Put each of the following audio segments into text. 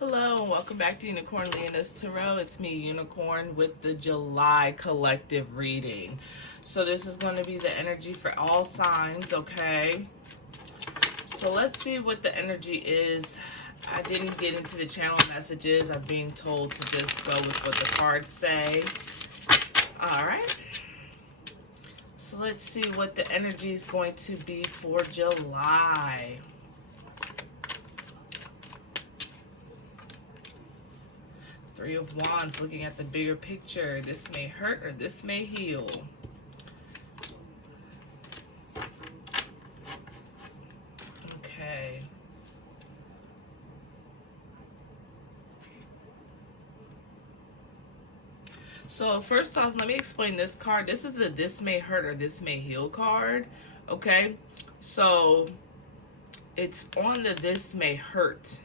Hello and welcome back to Unicorn Leoness Tarot. It's me, Unicorn, with the July collective reading. So this is going to be the energy for all signs, okay? So let's see what the energy is. I didn't get into the channel messages. I'm being told to just go with what the cards say. Alright. So let's see what the energy is going to be for July. Three of Wands, looking at the bigger picture. This may hurt or this may heal. Okay. So first off, let me explain this card. This is a this may hurt or this may heal card. Okay. So it's on the this may hurt,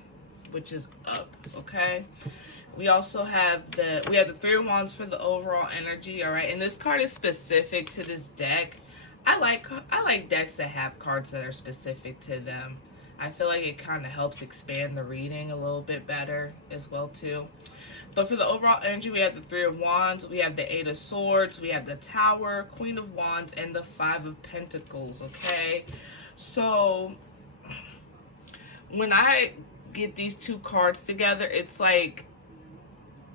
which is up. Okay. We also have the Three of Wands for the overall energy, all right? And this card is specific to this deck. I like decks that have cards that are specific to them. I feel like it kind of helps expand the reading a little bit better as well too. But for the overall energy, we have the Three of Wands, we have the Eight of Swords, we have the Tower, Queen of Wands, and the Five of Pentacles, okay? So when I get these two cards together, it's like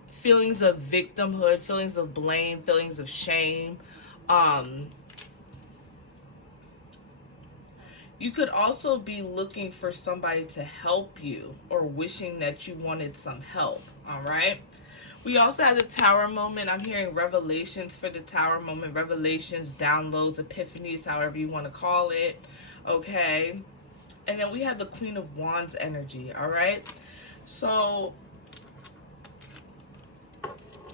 feelings of victimhood, feelings of blame, feelings of shame. You could also be looking for somebody to help you or wishing that you wanted some help, all right? We also have the Tower moment. I'm hearing revelations for the Tower moment, revelations, downloads, epiphanies, however you want to call it, okay? And then we have the Queen of Wands energy, all right? So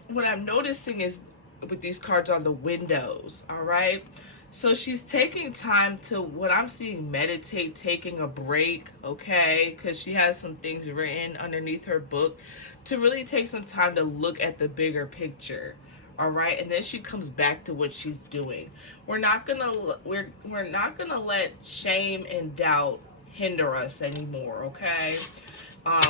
what I'm noticing is with these cards are the windows, all right? So she's taking time to, what I'm seeing, meditate, taking a break, okay? Because she has some things written underneath her book to really take some time to look at the bigger picture, all right? And then she comes back to what she's doing. We're not gonna let shame and doubt hinder us anymore, okay?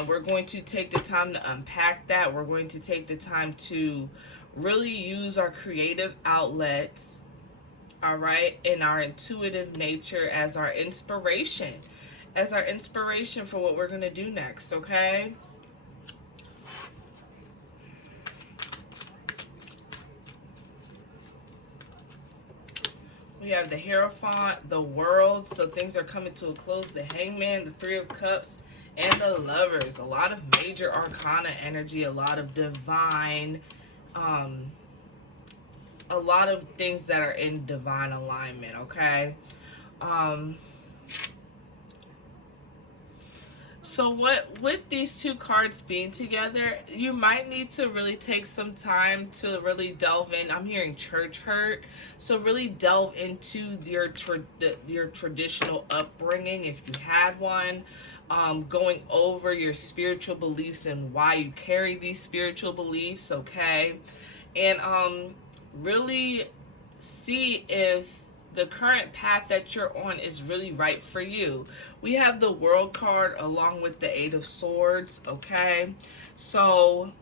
We're going to take the time to unpack that. We're going to take the time to really use our creative outlets, all right, and our intuitive nature as our inspiration for what we're going to do next, okay? We have the Hierophant, the World, so things are coming to a close, the Hangman, the Three of Cups, and the Lovers. A lot of major arcana energy, a lot of divine, a lot of things that are in divine alignment, okay? So with these two cards being together, you might need to really take some time to really delve in. I'm hearing church hurt. So really delve into your traditional upbringing if you had one. Going over your spiritual beliefs and why you carry these spiritual beliefs, okay? And really see if the current path that you're on is really right for you. We have the World card along with the Eight of Swords, okay? So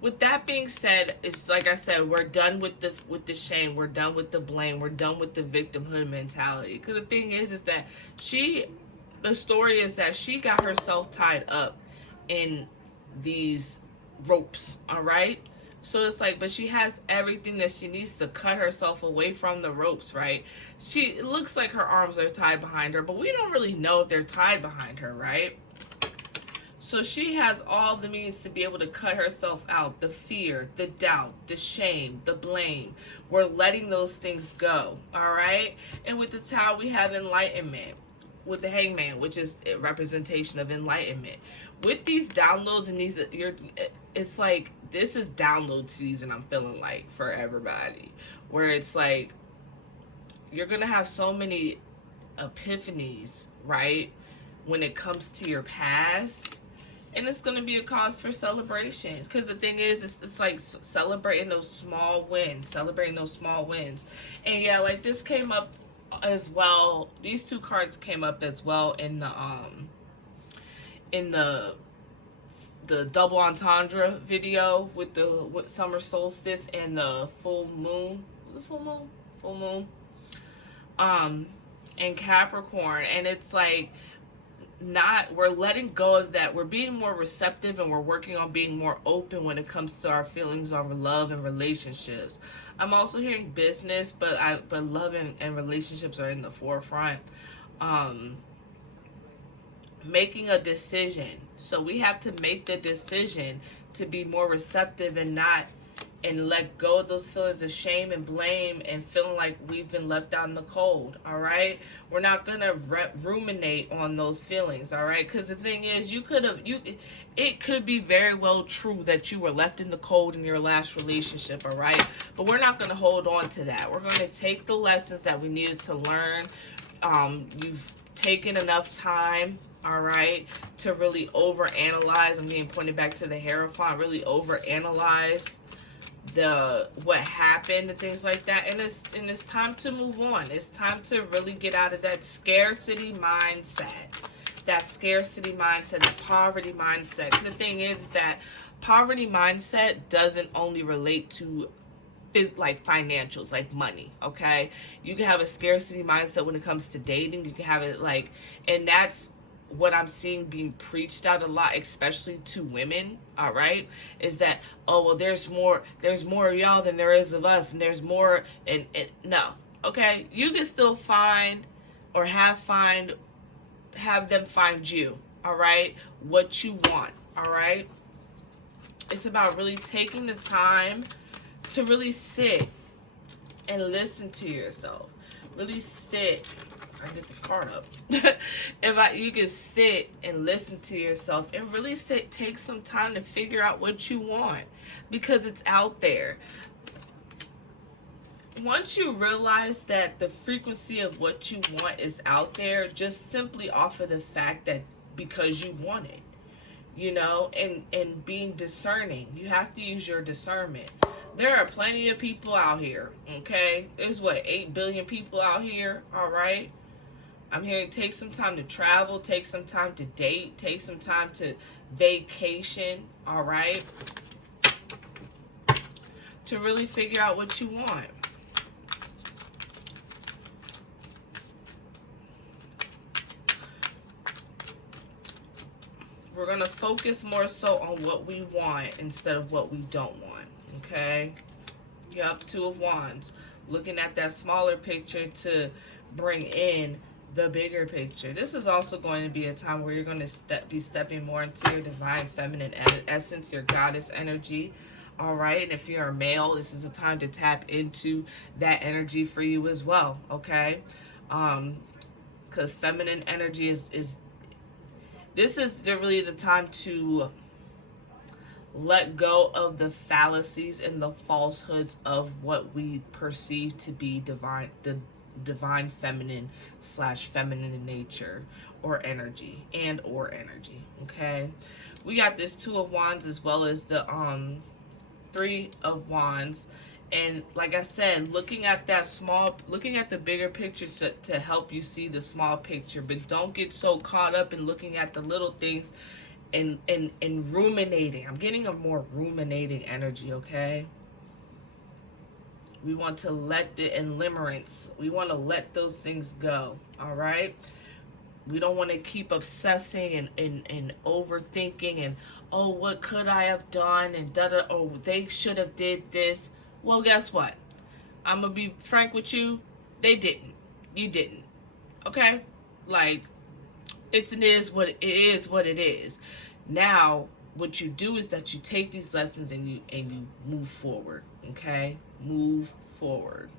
with that being said, it's like I said, we're done with the shame, we're done with the blame, we're done with the victimhood mentality. Because the thing is that the story is that she got herself tied up in these ropes, all right? So it's like, but she has everything that she needs to cut herself away from the ropes, right? It looks like her arms are tied behind her, but we don't really know if they're tied behind her, right? So she has all the means to be able to cut herself out. The fear, the doubt, the shame, the blame. We're letting those things go, all right? And with the Tower, we have enlightenment. With the Hangman, which is a representation of enlightenment. With these downloads and these, it's like, this is download season, I'm feeling like, for everybody. Where it's like, you're going to have so many epiphanies, right? When it comes to your past. And it's going to be a cause for celebration. Because the thing is, it's like celebrating those small wins. And yeah, like this came up as well. These two cards came up as well in the the double entendre video with summer solstice and the full moon. The full moon. And Capricorn, and it's like, we're letting go of that. We're being more receptive, and we're working on being more open when it comes to our feelings on love and relationships. I'm also hearing business, but love and relationships are in the forefront. Making a decision. So we have to make the decision to be more receptive and let go of those feelings of shame and blame and feeling like we've been left out in the cold. All right, we're not gonna ruminate on those feelings. All right, because the thing is, it could be very well true that you were left in the cold in your last relationship. All right, but we're not gonna hold on to that. We're gonna take the lessons that we needed to learn. You've taken enough time, all right, to really overanalyze. I'm getting pointed back to the Hierophant. Really overanalyze what happened and things like that, and it's time to move on. It's time to really get out of that scarcity mindset, that poverty mindset. The thing is that poverty mindset doesn't only relate to like financials, like money. Okay, you can have a scarcity mindset when it comes to dating. You can have it like, and that's what I'm seeing being preached out a lot, especially to women, all right, is that, oh, well, there's more of y'all than there is of us, and there's more, and no, okay, you can still find or have them find you, all right, what you want, all right. It's about really taking the time to really sit and listen to yourself, really sit. I get this card up. You can sit and listen to yourself and really take some time to figure out what you want, because it's out there. Once you realize that the frequency of what you want is out there, just simply off of the fact that because you want it, you know, and being discerning, you have to use your discernment. There are plenty of people out here, okay? There's 8 billion people out here, all right? I'm hearing take some time to travel, take some time to date, take some time to vacation, all right? To really figure out what you want. We're going to focus more so on what we want instead of what we don't want, okay? Yep, 2 of Wands. Looking at that smaller picture to bring in the bigger picture. This is also going to be a time where you're going to be stepping more into your divine feminine essence, your goddess energy. All right, and if you're a male, this is a time to tap into that energy for you as well. Okay, because feminine energy is this is really the time to let go of the fallacies and the falsehoods of what we perceive to be divine, the divine feminine / feminine in nature or energy or energy. Okay, we got this 2 of Wands as well as the 3 of Wands, and like I said, looking at the bigger picture to help you see the small picture, but don't get so caught up in looking at the little things and ruminating. I'm getting a more ruminating energy. Okay, we want to let the limerence, we want to let those things go. All right, we don't want to keep obsessing and overthinking and, oh, what could I have done, and oh, they should have did this. Well, guess what? I'm gonna be frank with you. They didn't. You didn't. Okay? Like, it is what it is. Now, what you do is that you take these lessons and you move forward. Okay? Move forward.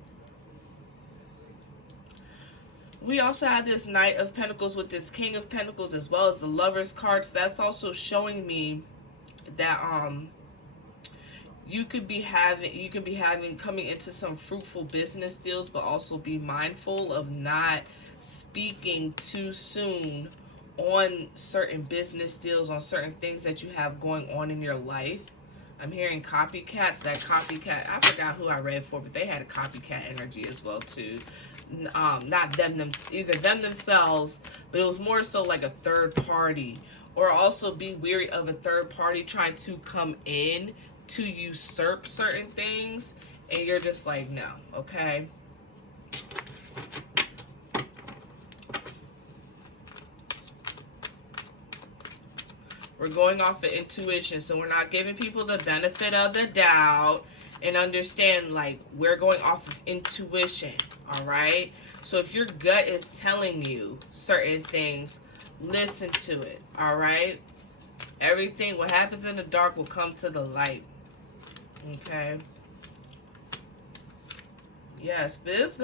We also have this Knight of Pentacles with this King of Pentacles as well as the Lover's card. So that's also showing me that you could be coming into some fruitful business deals, but also be mindful of not speaking too soon on certain business deals, on certain things that you have going on in your life. I'm hearing copycats. That copycat, I forgot who I read for, but they had a copycat energy as well too. Not either them themselves, but it was more so like a third party or also be weary of a third party trying to come in to usurp certain things, and you're just like, no, okay? We're going off of intuition, so we're not giving people the benefit of the doubt, and understand, like, we're going off of intuition, all right? So if your gut is telling you certain things, listen to it, all right? Everything, what happens in the dark will come to the light, okay? Yes, but this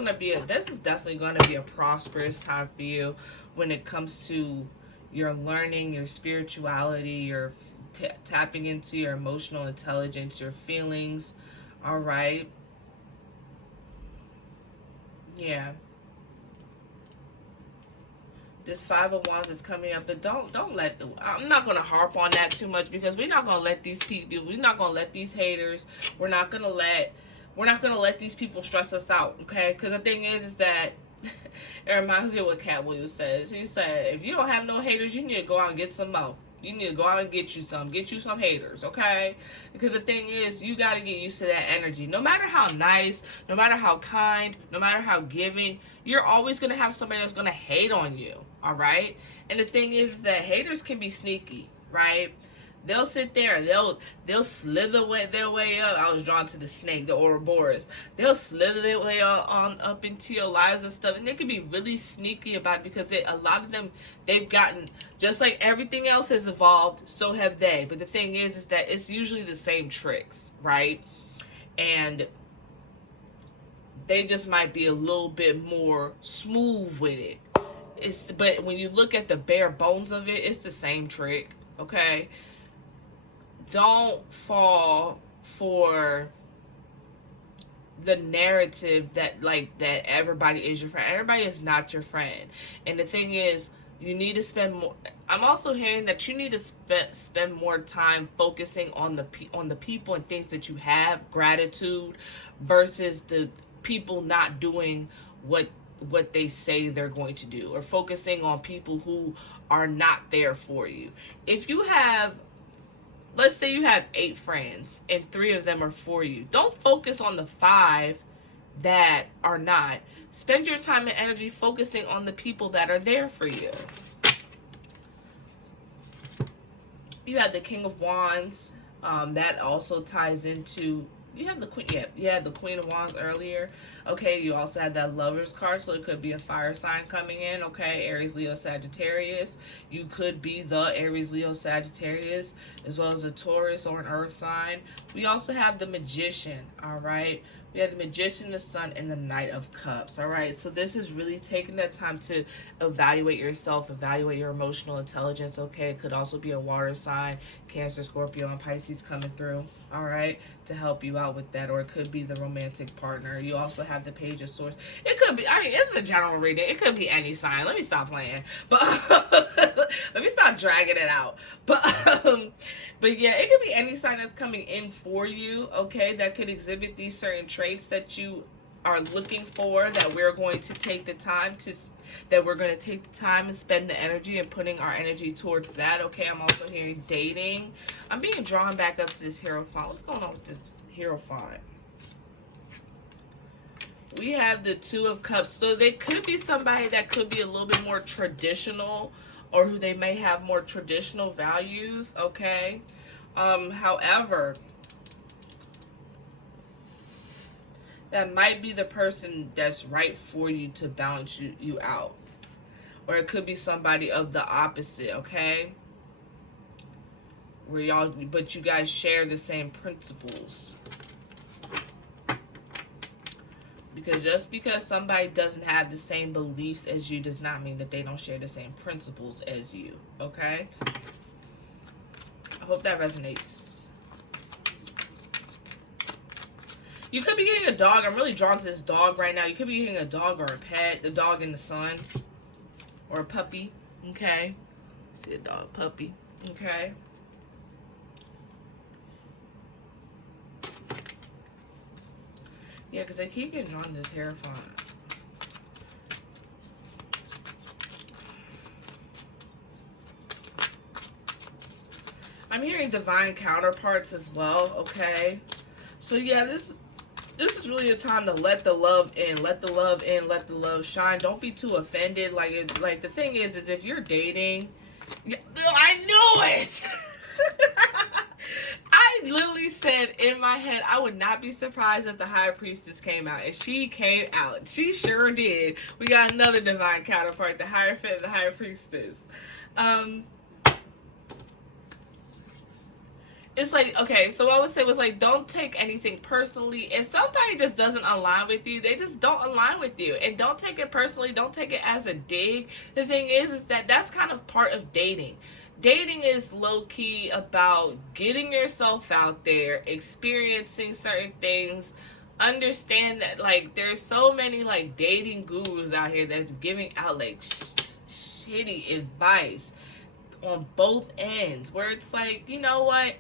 is definitely going to be a prosperous time for you when it comes to your learning, your spirituality, your tapping into your emotional intelligence, your feelings, all right? Yeah. This Five of Wands is coming up, but don't let, I'm not going to harp on that too much, because we're not going to let these people, we're not going to let these haters, we're not going to let these people stress us out, okay? Because the thing is that it reminds me of what Cat Williams says. He said, if you don't have no haters, you need to go out and get some more. You need to go out and get you some haters, okay? Because the thing is, you got to get used to that energy. No matter how nice, no matter how kind, no matter how giving, you're always going to have somebody that's going to hate on you, all right? And the thing is that haters can be sneaky, right? They'll sit there, they'll slither their way up. I was drawn to the snake, the Ouroboros. They'll slither their way on up into your lives and stuff, and they can be really sneaky about it, because a lot of them, they've gotten, just like everything else has evolved, so have they. But the thing is that it's usually the same tricks, right? And they just might be a little bit more smooth with it. But when you look at the bare bones of it, it's the same trick, okay? Don't fall for the narrative that, like, that everybody is your friend. Everybody is not your friend. And the thing is, you need to spend more. I'm also hearing that you need to spend more time focusing on the people and things that you have, gratitude, versus the people not doing what they say they're going to do, or focusing on people who are not there for you. If you have, let's say you have 8 friends and 3 of them are for you, don't focus on the 5 that are not. Spend your time and energy focusing on the people that are there for you. You have the King of Wands. That also ties into, you had the Queen, yeah, you had the Queen of Wands earlier. Okay, you also had that Lovers card, so it could be a fire sign coming in, okay? Aries, Leo, Sagittarius. You could be the Aries, Leo, Sagittarius, as well as a Taurus or an Earth sign. We also have the Magician, all right? We have the Magician, the Sun, and the Knight of Cups, all right? So this is really taking that time to evaluate yourself, evaluate your emotional intelligence, okay? It could also be a water sign, Cancer, Scorpio, and Pisces coming through, all right, to help you out with that. Or it could be the romantic partner. You also have the Page of Swords. It could be, I mean, it's a general reading. It could be any sign. Let me stop playing. But let me stop dragging it out. But yeah, it could be any sign that's coming in for you, okay, that could exhibit these certain traits that you are looking for, that we're going to take the time and spend the energy and putting our energy towards that, okay? I'm also hearing dating. I'm being drawn back up to this Hierophant. What's going on with this Hierophant? We have the Two of Cups. So they could be somebody that could be a little bit more traditional, or who they may have more traditional values, okay? However, that might be the person that's right for you to balance you out. Or it could be somebody of the opposite, okay? But you guys share the same principles. Because just because somebody doesn't have the same beliefs as you does not mean that they don't share the same principles as you, okay? I hope that resonates. You could be getting a dog. I'm really drawn to this dog right now. You could be getting a dog or a pet. The dog in the sun. Or a puppy. Okay. See a dog, puppy. Okay. Yeah, because I keep getting drawn to this Hierophant. I'm hearing divine counterparts as well, okay? So yeah, this is really a time to let the love in, let the love in, let the love shine. Don't be too offended. Like the thing is if you're dating, I knew it. I literally said in my head, I would not be surprised if the High Priestess came out. And she came out. She sure did. We got another divine counterpart, the Hierophant, the High Priestess. It's like, okay, so what I would say was like, don't take anything personally. If somebody just doesn't align with you, they just don't align with you. And don't take it personally. Don't take it as a dig. The thing is that that's kind of part of dating. Dating is low-key about getting yourself out there, experiencing certain things. Understand that, like, there's so many, like, dating gurus out here that's giving out, like, shitty advice on both ends. Where it's like, you know what?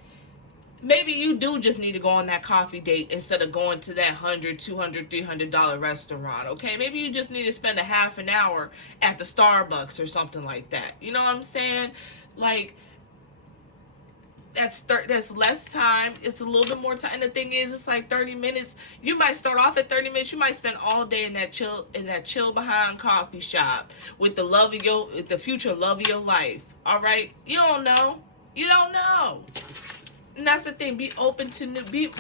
Maybe you do just need to go on that coffee date instead of going to that $100, $200, $300 restaurant, okay? Maybe you just need to spend a half an hour at the Starbucks or something like that. You know what I'm saying? Like, that's less time. It's a little bit more time. And the thing is, it's like 30 minutes. You might start off at 30 minutes. You might spend all day in that chill behind coffee shop with the future love of your life. All right? You don't know. You don't know. And that's the thing. Be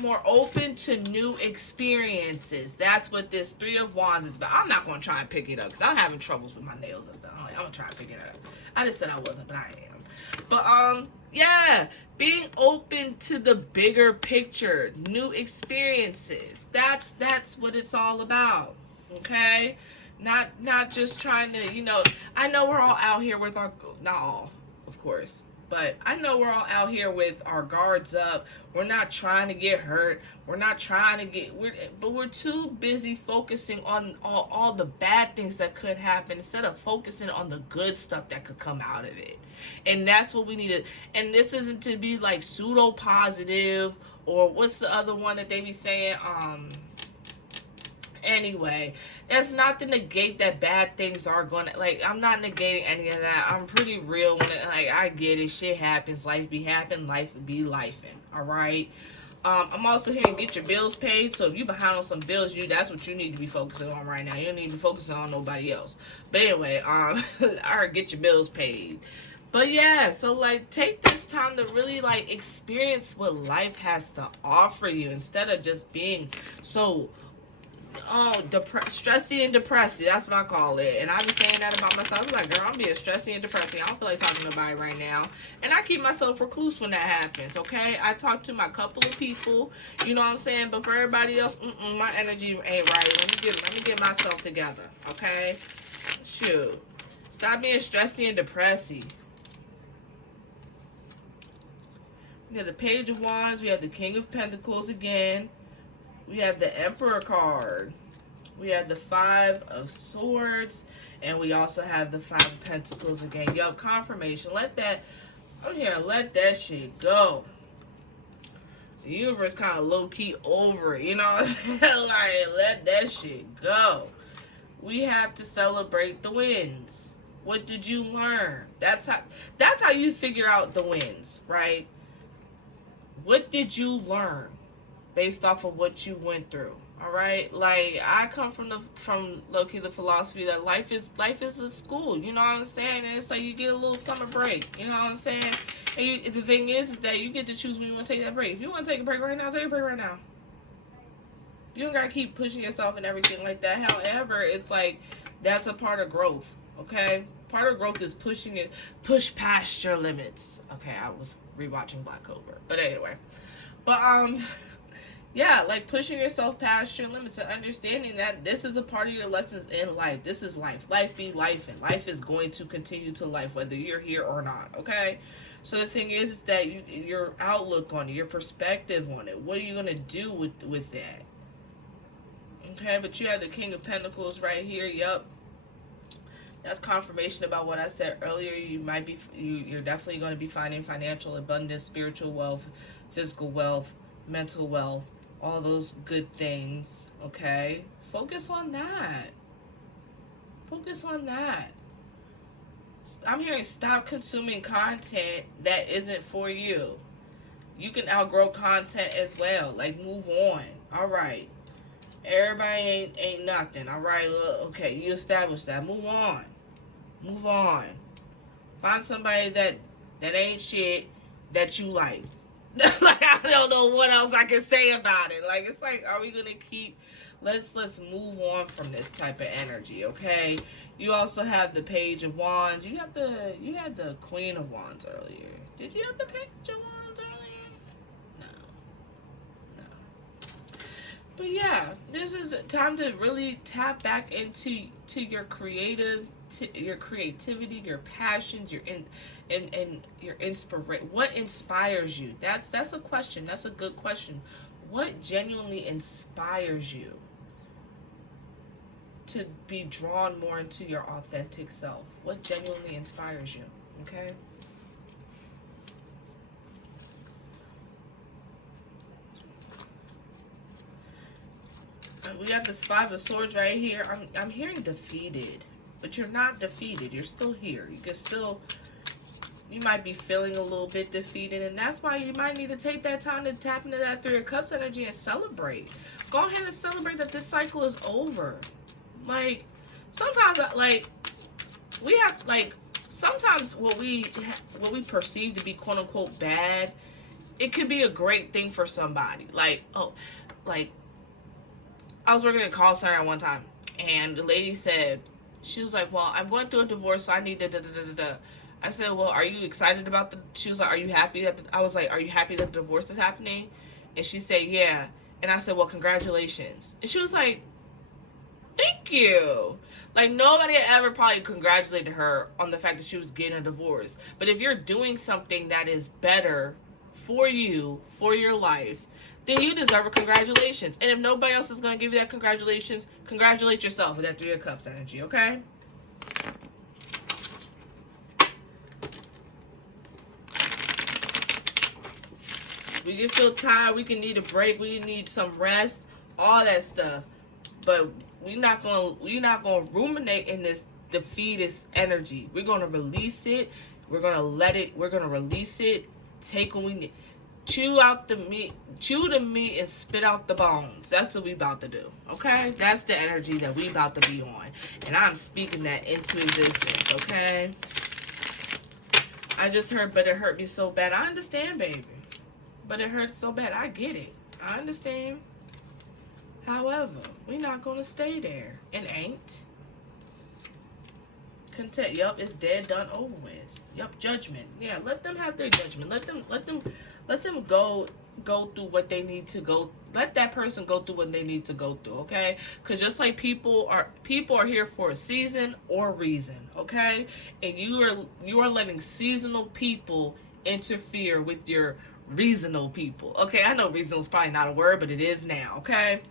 more open to new experiences. That's what this Three of Wands is about. I'm not going to try and pick it up because I'm having troubles with my nails and stuff. I'm going to try and pick it up. I just said I wasn't, but I am. But, yeah. Being open to the bigger picture. New experiences. That's what it's all about. Okay? Not just trying to, I know we're all out here with our, not all, of course. But I know we're all out here with our guards up. We're not trying to get hurt. We're not trying to but we're too busy focusing on all the bad things that could happen instead of focusing on the good stuff that could come out of it. And that's what we need to, and this isn't to be like pseudo positive or what's the other one that they be saying, anyway, it's not to negate that bad things are gonna, like, I'm not negating any of that. I'm pretty real when I get it. Shit happens. Life be happening. Life be lifing. All right. I'm also here to get your bills paid. So if you behind on some bills, that's what you need to be focusing on right now. You don't need to be focusing on nobody else. But anyway, I heard get your bills paid. But yeah, so like take this time to really like experience what life has to offer you instead of just being so stressy and depressy. That's what I call it. And I be saying that about myself. I'm like, girl, I'm being stressy and depressy. I don't feel like talking to nobody right now. And I keep myself recluse when that happens, okay? I talk to my couple of people, you know what I'm saying? But for everybody else, my energy ain't right. Let me get myself together, okay? Shoot. Stop being stressy and depressy. We have the Page of Wands. We have the King of Pentacles again. We have the Emperor card. We have the Five of Swords. And we also have the Five of Pentacles again. Yup, confirmation. I'm here to let that shit go. The universe kind of low-key over it. You know what I'm saying? Like, let that shit go. We have to celebrate the wins. What did you learn? That's how you figure out the wins, right? What did you learn based off of what you went through? All right, like I come from low-key the philosophy that life is a school. You know what I'm saying? And it's like you get a little summer break. You know what I'm saying? And the thing is that you get to choose when you want to take that break. If you want to take a break right now, take a break right now. You don't gotta keep pushing yourself and everything like that. However, it's like that's a part of growth. Okay, part of growth is push past your limits. Okay, I was rewatching Black Clover, but anyway, yeah, like pushing yourself past your limits and understanding that this is a part of your lessons in life. This is life. Life be life, and life is going to continue to life whether you're here or not. Okay, so the thing is that your outlook on it, your perspective on it, what are you gonna do with that? Okay, but you have the King of Pentacles right here. Yup. That's confirmation about what I said earlier. You're definitely going to be finding financial abundance, spiritual wealth, physical wealth, mental wealth, all those good things. Okay, focus on that. Focus on that. I'm hearing stop consuming content that isn't for you. You can outgrow content as well. Like, move on. All right. Everybody ain't nothing. All right. Well, okay, you established that. Move on. Move on. Find somebody that ain't shit that you like. Like, I don't know what else I can say about it. Like, it's like, are we gonna keep? Let's move on from this type of energy, okay? You also have the Page of Wands. You had the Queen of Wands earlier. Did you have the Page of Wands earlier? No. But yeah, this is time to really tap back into your your creativity, your passions, and your inspiration. What inspires you? That's a question. That's a good question. What genuinely inspires you to be drawn more into your authentic self? What genuinely inspires you? Okay. We got this Five of Swords right here. I'm hearing defeated, but you're not defeated. You're still here. You can still, you might be feeling a little bit defeated, and that's why you might need to take that time to tap into that Three of Cups energy and celebrate. Go ahead and celebrate that this cycle is over. Like, sometimes, like, we have, like, sometimes what we perceive to be quote unquote bad, it could be a great thing for somebody. Like, oh, like, I was working in a call center at one time, and the lady said, she was like, well, I'm going through a divorce, so I need da-da-da-da-da. I said, well, are you excited about the, she was like, are you happy that, I was like, are you happy that the divorce is happening? And she said, yeah. And I said, well, congratulations. And she was like, thank you. Like, nobody had ever probably congratulated her on the fact that she was getting a divorce. But if you're doing something that is better for you, for your life, then you deserve a congratulations. And if nobody else is going to give you that congratulations, congratulate yourself with that Three of Cups energy, okay? We can feel tired. We can need a break. We need some rest. All that stuff. But we're not gonna ruminate in this defeatist energy. We're gonna release it. We're gonna let it. We're gonna release it. Take what we need. Chew out the meat, chew the meat and spit out the bones. That's what we about to do, okay? That's the energy that we about to be on. And I'm speaking that into existence, okay? I just heard, but it hurt me so bad. I understand, baby. But it hurts so bad. I get it. I understand. However, we're not going to stay there. It ain't. Content. Yup, it's dead, done, over with. Yup, judgment. Yeah, let them have their judgment. Let them go through what they need to go. Let that person go through what they need to go through, okay? Because just like people are here for a season or reason, okay? And you are letting seasonal people interfere with your reasonable people, okay? I know reasonable is probably not a word, but it is now, okay?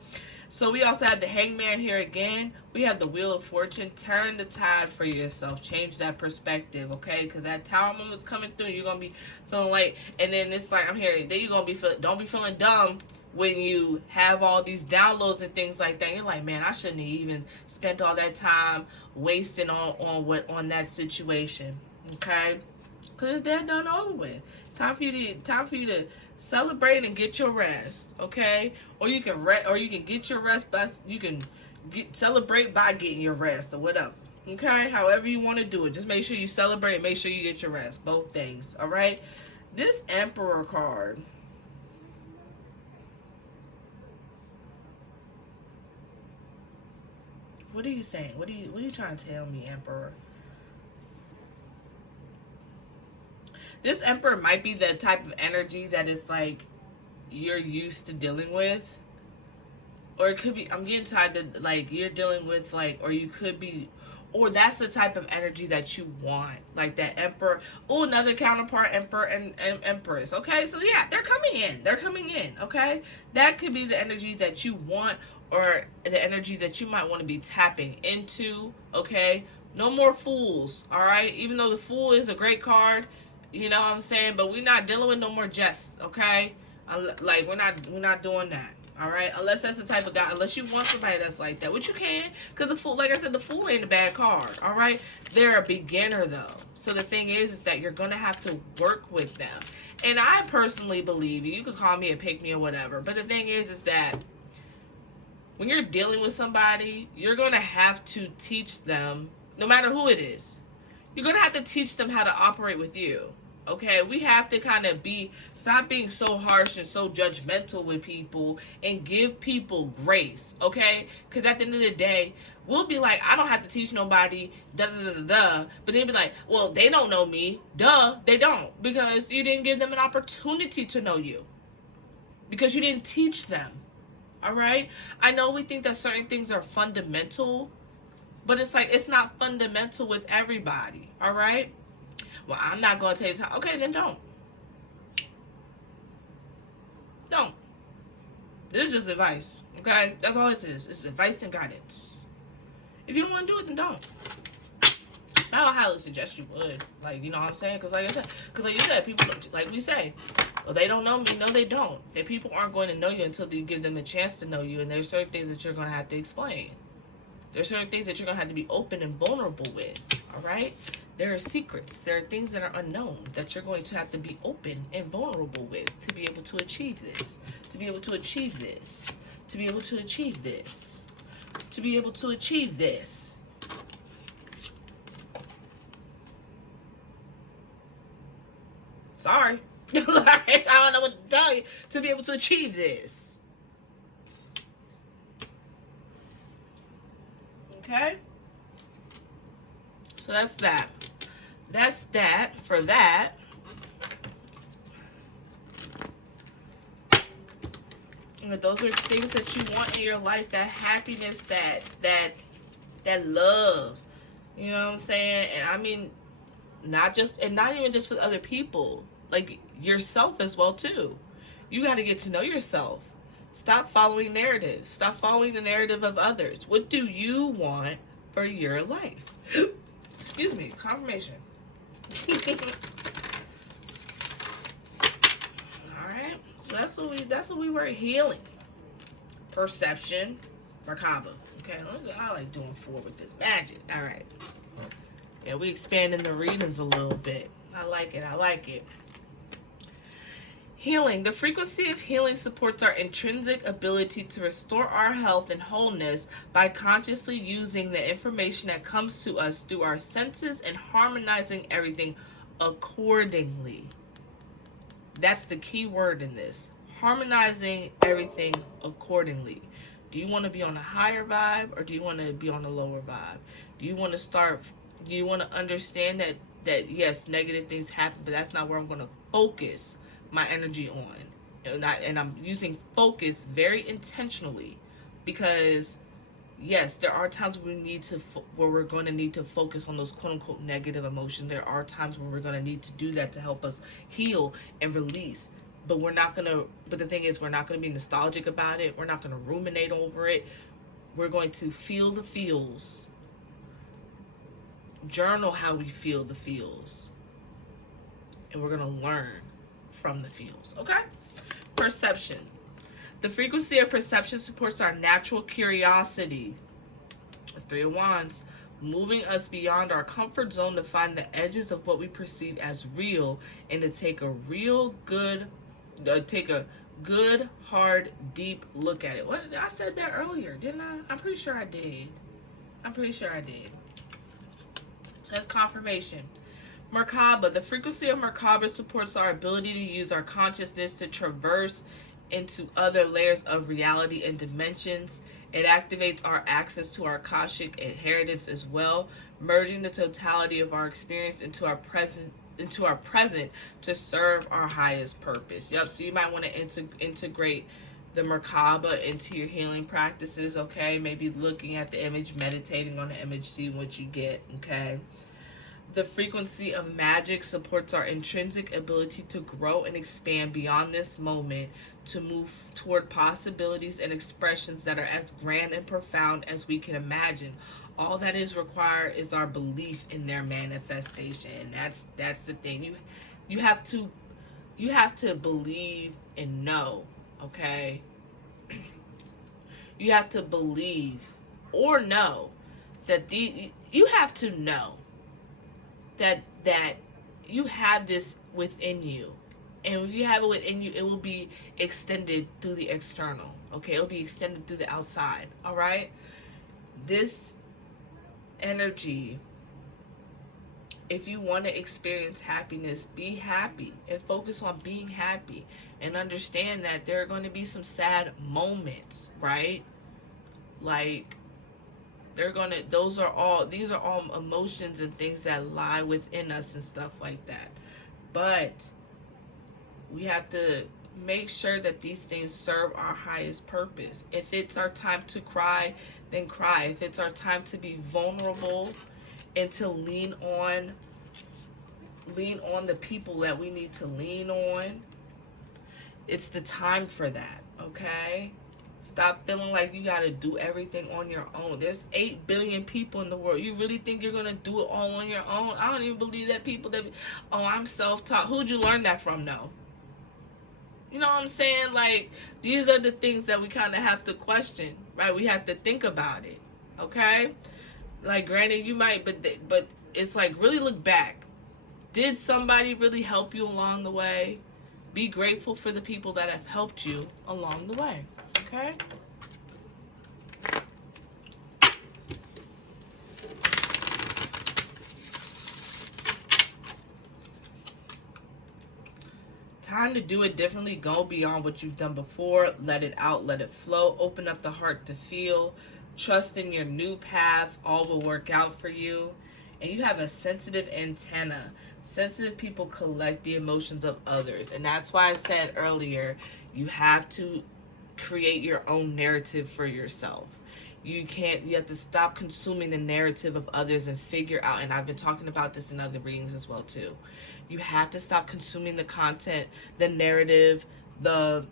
So we also have the Hangman here again. We have the Wheel of Fortune. Turn the tide for yourself. Change that perspective, okay? Because that tower moment's coming through. You're going to be feeling like, and then it's like, I'm hearing, then you're going to be feeling, don't be feeling dumb when you have all these downloads and things like that. You're like, man, I shouldn't have even spent all that time wasting on that situation, okay? Because it's dead, done, over with. Time for you to celebrate and get your rest, okay? Or you can get your rest by celebrate by getting your rest or whatever, okay? However you want to do it, just make sure you celebrate and make sure you get your rest. Both things, all right? This Emperor card. What are you saying? What are you trying to tell me, Emperor? This Emperor might be the type of energy that is like you're used to dealing with. Or it could be, I'm getting tired that like you're dealing with like, or you could be, or that's the type of energy that you want. Like that Emperor. Oh, another counterpart, Emperor and Empress. Okay, so yeah, they're coming in. They're coming in, okay? That could be the energy that you want or the energy that you might want to be tapping into, okay? No more fools, all right? Even though the Fool is a great card, you know what I'm saying? But we're not dealing with no more jests, okay? Like, we're not doing that. All right, unless that's the type of guy, unless you want somebody that's like that, which you can, because the fool, like I said, the fool ain't a bad card. All right, they're a beginner though. So the thing is that you're gonna have to work with them. And I personally believe you can call me a pick me or whatever, but the thing is that when you're dealing with somebody, you're gonna have to teach them, no matter who it is. You're gonna have to teach them how to operate with you. Okay, we have to kind of stop being so harsh and so judgmental with people and give people grace, okay? Because at the end of the day, we'll be like, I don't have to teach nobody, da da da da da. But they'll be like, well, they don't know me. Duh, they don't. Because you didn't give them an opportunity to know you. Because you didn't teach them, all right? I know we think that certain things are fundamental, but it's like, it's not fundamental with everybody, all right? Well, I'm not going to tell you time. Okay, then don't. Don't. This is just advice, okay? That's all this is. It's advice and guidance. If you don't want to do it, then don't. I would highly suggest you would. Like, you know what I'm saying? Because like you said, people, like we say, well, they don't know me. No, they don't. That people aren't going to know you until you give them a chance to know you. And there's certain things that you're going to have to explain. There's certain things that you're going to have to be open and vulnerable with, all right? There are secrets. There are things that are unknown that you're going to have to be open and vulnerable with to be able to achieve this, to be able to achieve this, to be able to achieve this, to be able to achieve this. Sorry. Like, I don't know what to tell you. To be able to achieve this. Okay? So that's that. That's that for that. And those are things that you want in your life, that happiness, that love. You know what I'm saying? And I mean, not even just with other people, like yourself as well too. You got to get to know yourself. Stop following narratives. Stop following the narrative of others. What do you want for your life? Excuse me, confirmation. Alright, so that's what we were healing. Perception, Merkaba. Okay, I like doing 4 with this magic. Alright. Yeah, we expanding the readings a little bit. I like it. Healing. The frequency of healing supports our intrinsic ability to restore our health and wholeness by consciously using the information that comes to us through our senses and harmonizing everything accordingly. That's the key word in this. Harmonizing everything accordingly. Do you want to be on a higher vibe or do you want to be on a lower vibe? Do you want to understand that yes, negative things happen, but that's not where I'm going to focus my energy on, and I'm using focus very intentionally, because yes, there are times where we're going to need to focus on those quote unquote negative emotions. There are times where we're going to need to do that to help us heal and release. But the thing is, we're not going to be nostalgic about it. We're not going to ruminate over it. We're going to feel the feels. Journal how we feel the feels. And we're going to learn from the feels, okay? Perception. The frequency of perception supports our natural curiosity. 3 of Wands, moving us beyond our comfort zone to find the edges of what we perceive as real and to take a good, hard, deep look at it. What I said that earlier, didn't I? I'm pretty sure I did. So that's confirmation. Merkaba. The frequency of Merkaba supports our ability to use our consciousness to traverse into other layers of reality and dimensions. It activates our access to our Akashic inheritance as well, merging the totality of our experience into our present to serve our highest purpose. Yep, so you might want to integrate the Merkaba into your healing practices, okay? Maybe looking at the image, meditating on the image, seeing what you get, okay? The frequency of magic supports our intrinsic ability to grow and expand beyond this moment, to move toward possibilities and expressions that are as grand and profound as we can imagine. All that is required is our belief in their manifestation. And that's the thing. You have to believe and know, okay? You have to believe or know that you have to know that you have this within you. And if you have it within you, it will be extended through the external. Okay, it'll be extended through the outside. All right? This energy, if you want to experience happiness, be happy and focus on being happy, and understand that there are going to be some sad moments, right? Like, these are all emotions and things that lie within us and stuff like that. But we have to make sure that these things serve our highest purpose. If it's our time to cry, then cry. If it's our time to be vulnerable and to lean on the people that we need to lean on, it's the time for that, okay? Stop feeling like you got to do everything on your own. There's 8 billion people in the world. You really think you're going to do it all on your own? I don't even believe that people that, oh, I'm self-taught. Who'd you learn that from, though? You know what I'm saying? Like, these are the things that we kind of have to question, right? We have to think about it, okay? Like, granted, you might, but it's like, really look back. Did somebody really help you along the way? Be grateful for the people that have helped you along the way, okay? Time to do it differently. Go beyond what you've done before. Let it out. Let it flow. Open up the heart to feel. Trust in your new path. All will work out for you. And you have a sensitive antenna. Sensitive people collect the emotions of others. And that's why I said earlier, you have to create your own narrative for yourself. You have to stop consuming the narrative of others and figure out, and I've been talking about this in other readings as well too. You have to stop consuming the content, the narrative, the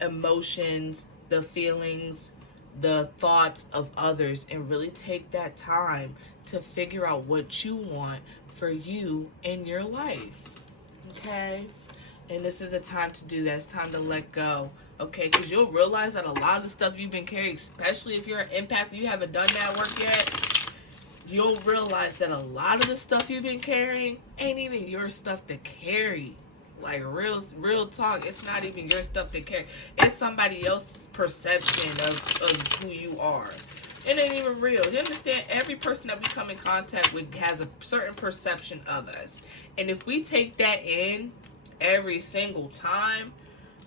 emotions, the feelings, the thoughts of others, and really take that time to figure out what you want for you in your life. Okay? And this is a time to do that. It's time to let go. Okay? Because you'll realize that a lot of the stuff you've been carrying, especially if you're an empath and you haven't done that work yet, you'll realize that a lot of the stuff you've been carrying ain't even your stuff to carry. Like, real talk, it's not even your stuff to carry. It's somebody else's perception of who you are. It ain't even real. You understand? Every person that we come in contact with has a certain perception of us. And if we take that in every single time,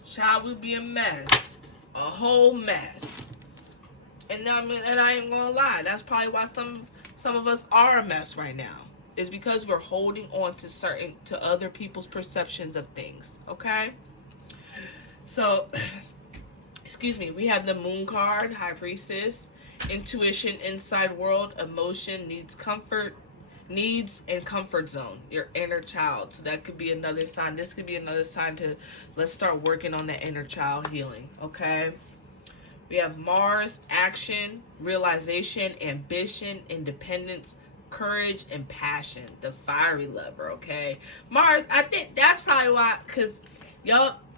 child, would be a mess. A whole mess. And I ain't gonna lie, that's probably why some of us are a mess right now. Is because we're holding on to other people's perceptions of things. Okay? So, excuse me, we have the Moon card, High Priestess. Intuition, inside world, emotion, needs and comfort zone, your inner child. So that could be another sign. This could be another sign to, let's start working on the inner child healing. Okay? We have Mars, action, realization, ambition, independence, courage, and passion. The fiery lover, okay? Mars, I think that's probably why, because,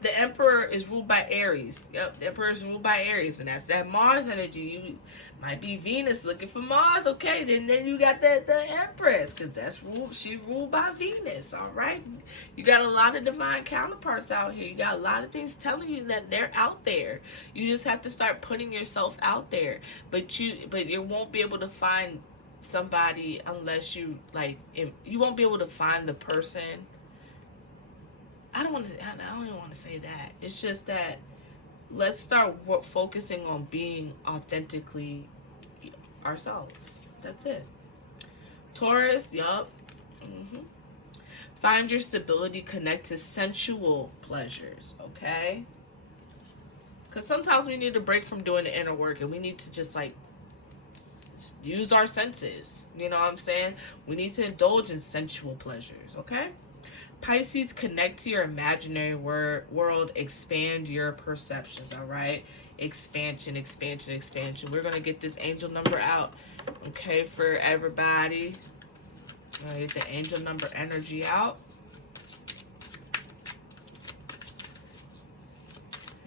the Emperor is ruled by Aries. The Emperor is ruled by Aries, and that's that Mars energy. You might be Venus looking for Mars, okay? Then you got the Empress, because she ruled by Venus, all right? You got a lot of divine counterparts out here. You got a lot of things telling you that they're out there. You just have to start putting yourself out there. But you won't be able to find somebody unless you won't be able to find the person. I don't even want to say that. It's just that let's start focusing on being authentically ourselves. That's it. Taurus, yup. Find your stability, connect to sensual pleasures, okay? Because sometimes we need a break from doing the inner work, and we need to just use our senses. You know what I'm saying? We need to indulge in sensual pleasures, okay? Pisces, connect to your imaginary world, expand your perceptions, all right? Expansion, expansion, expansion. We're going to get this angel number out, okay, for everybody. All right, get the angel number energy out.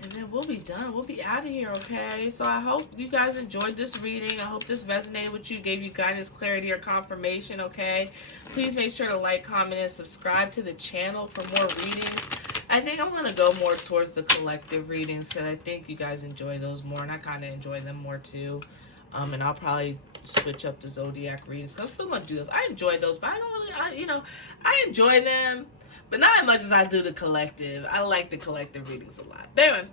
And then we'll be done. We'll be out of here, okay? So I hope you guys enjoyed this reading. I hope this resonated with you, gave you guidance, clarity, or confirmation, okay? Please make sure to like, comment, and subscribe to the channel for more readings. I think I'm going to go more towards the collective readings because I think you guys enjoy those more, and I kind of enjoy them more too. And I'll probably switch up the zodiac readings because I'm still going to do those. I enjoy those, but I don't really, I enjoy them, but not as much as I do the collective. I like the collective readings a lot. Anyway,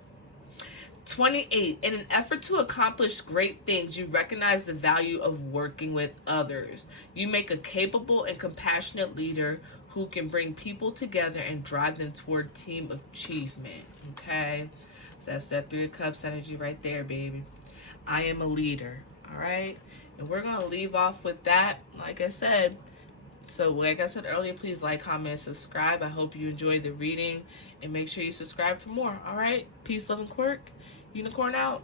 28. In an effort to accomplish great things, you recognize the value of working with others. You make a capable and compassionate leader who can bring people together and drive them toward team achievement. Okay? So that's that 3 of Cups energy right there, baby. I am a leader. All right? And we're going to leave off with that, like I said. So like I said earlier, please like, comment, and subscribe. I hope you enjoyed the reading. And make sure you subscribe for more. All right? Peace, love, and quirk. Unicorn out.